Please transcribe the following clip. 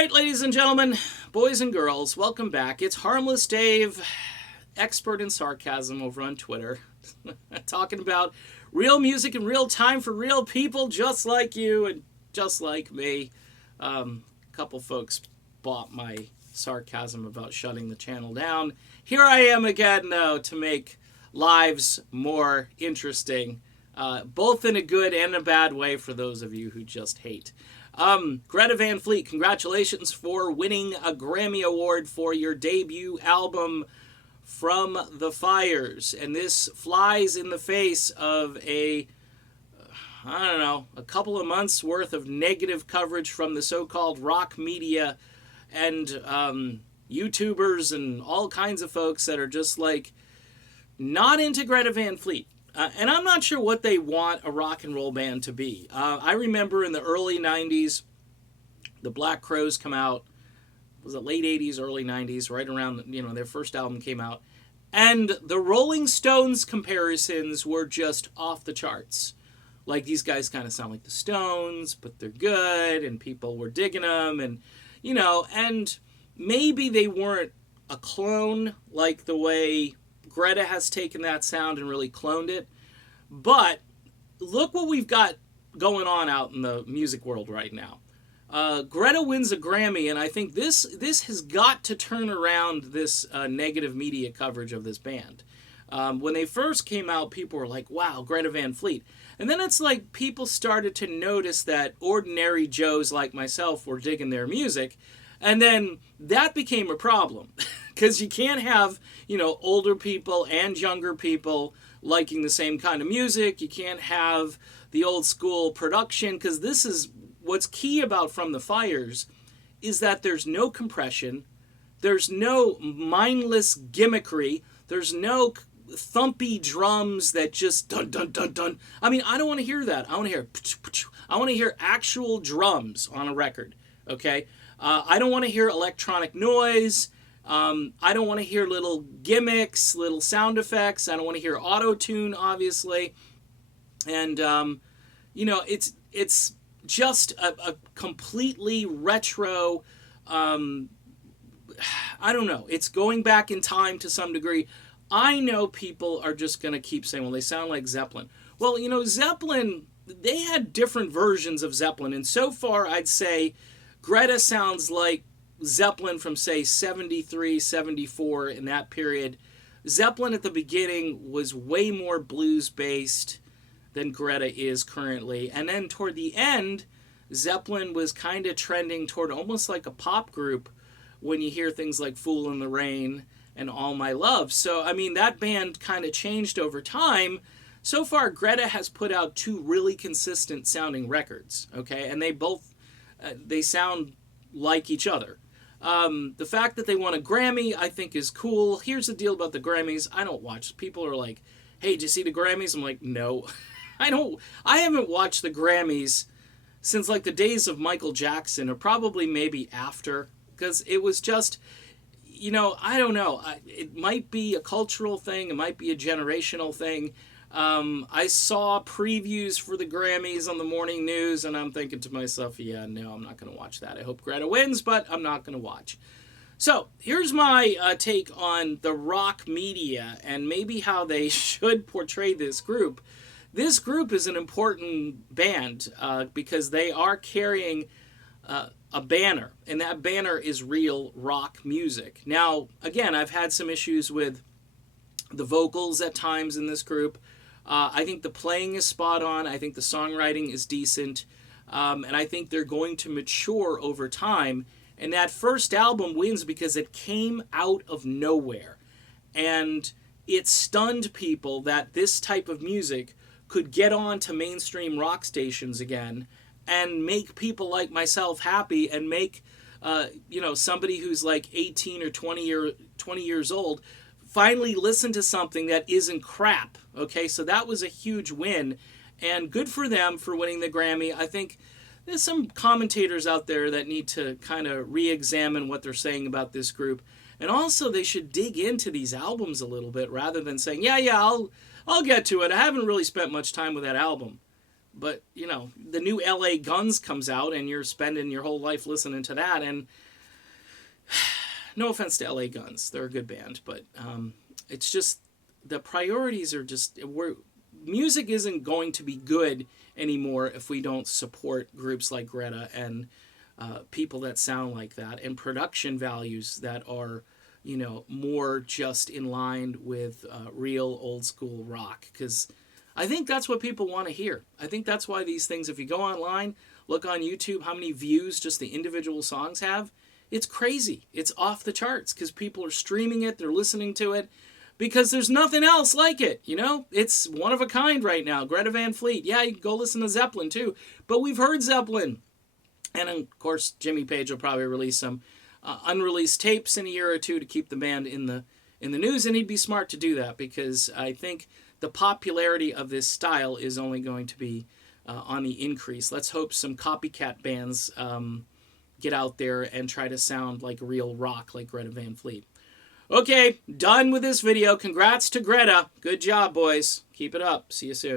right, ladies and gentlemen, boys and girls, welcome back. It's Harmless Dave, expert in sarcasm over on Twitter, talking about real music in real time for real people just like you and just like me. A couple folks bought my sarcasm about shutting the channel down. Here I am again, though, to make lives more interesting, both in a good and a bad way for those of you who just hate. Greta Van Fleet, congratulations for winning a Grammy Award for your debut album, From the Fires. And this flies in the face of a couple of months worth of negative coverage from the so-called rock media and YouTubers and all kinds of folks that are just like not into Greta Van Fleet. And I'm not sure what they want a rock and roll band to be. I remember in the early 90s, the Black Crowes come out. Was it late 80s, early 90s, right around, their first album came out. And the Rolling Stones comparisons were just off the charts. Like, these guys kind of sound like the Stones, but they're good, and people were digging them, and, and maybe they weren't a clone like the way Greta has taken that sound and really cloned it. But look what we've got going on out in the music world right now. Greta wins a Grammy, and I think this has got to turn around this negative media coverage of this band. When they first came out, people were like, wow, Greta Van Fleet. And then it's like people started to notice that ordinary Joes like myself were digging their music. And then that became a problem because you can't have, older people and younger people liking the same kind of music. You can't have the old school production because this is what's key about From the Fires is that there's no compression. There's no mindless gimmickry. There's no thumpy drums that just dun dun dun dun. I mean, I don't want to hear that. I want to hear actual drums on a record. Okay. I don't want to hear electronic noise. I don't want to hear little gimmicks, little sound effects. I don't want to hear auto-tune, obviously. And, it's just a completely retro, I don't know. It's going back in time to some degree. I know people are just going to keep saying, well, they sound like Zeppelin. Well, Zeppelin, they had different versions of Zeppelin. And so far, I'd say Greta sounds like Zeppelin from, say, 73, 74 in that period. Zeppelin at the beginning was way more blues-based than Greta is currently. And then toward the end, Zeppelin was kind of trending toward almost like a pop group when you hear things like Fool in the Rain and All My Love. So, I mean, that band kind of changed over time. So far, Greta has put out two really consistent sounding records, okay? And they both they sound like each other. The fact that they won a Grammy, I think, is cool. Here's the deal about the Grammys. I don't watch. People are like, hey, did you see the Grammys? I'm like, no. I haven't watched the Grammys since, like, the days of Michael Jackson, or probably maybe after, because it was just, I don't know. It might be a cultural thing. It might be a generational thing. I saw previews for the Grammys on the morning news, and I'm thinking to myself, yeah, no, I'm not going to watch that. I hope Greta wins, but I'm not going to watch. So here's my take on the rock media and maybe how they should portray this group. This group is an important band because they are carrying a banner, and that banner is real rock music. Now, again, I've had some issues with the vocals at times in this group. I think the playing is spot on. I think the songwriting is decent. And I think they're going to mature over time. And that first album wins because it came out of nowhere. And it stunned people that this type of music could get on to mainstream rock stations again and make people like myself happy and make, somebody who's like 18 or 20 years old finally listen to something that isn't crap. Okay, so that was a huge win, and good for them for winning the Grammy. I think there's some commentators out there that need to kind of re-examine what they're saying about this group, and also they should dig into these albums a little bit rather than saying, yeah, I'll get to it. I haven't really spent much time with that album. But, you know, the new LA Guns comes out and you're spending your whole life listening to that. And no offense to LA Guns, they're a good band, but it's just the priorities are just music isn't going to be good anymore if we don't support groups like Greta and people that sound like that, and production values that are, you know, more just in line with real old school rock, because I think that's what people want to hear. I think that's why these things, if you go online, look on YouTube, how many views just the individual songs have, it's crazy. It's off the charts because people are streaming it, they're listening to it, because there's nothing else like it, you know? It's one of a kind right now. Greta Van Fleet. Yeah, you can go listen to Zeppelin too, but we've heard Zeppelin. And of course, Jimmy Page will probably release some unreleased tapes in a year or two to keep the band in the news, and he'd be smart to do that because I think the popularity of this style is only going to be on the increase. Let's hope some copycat bands get out there and try to sound like real rock like Greta Van Fleet. Okay, done with this video. Congrats to Greta. Good job, boys. Keep it up. See you soon.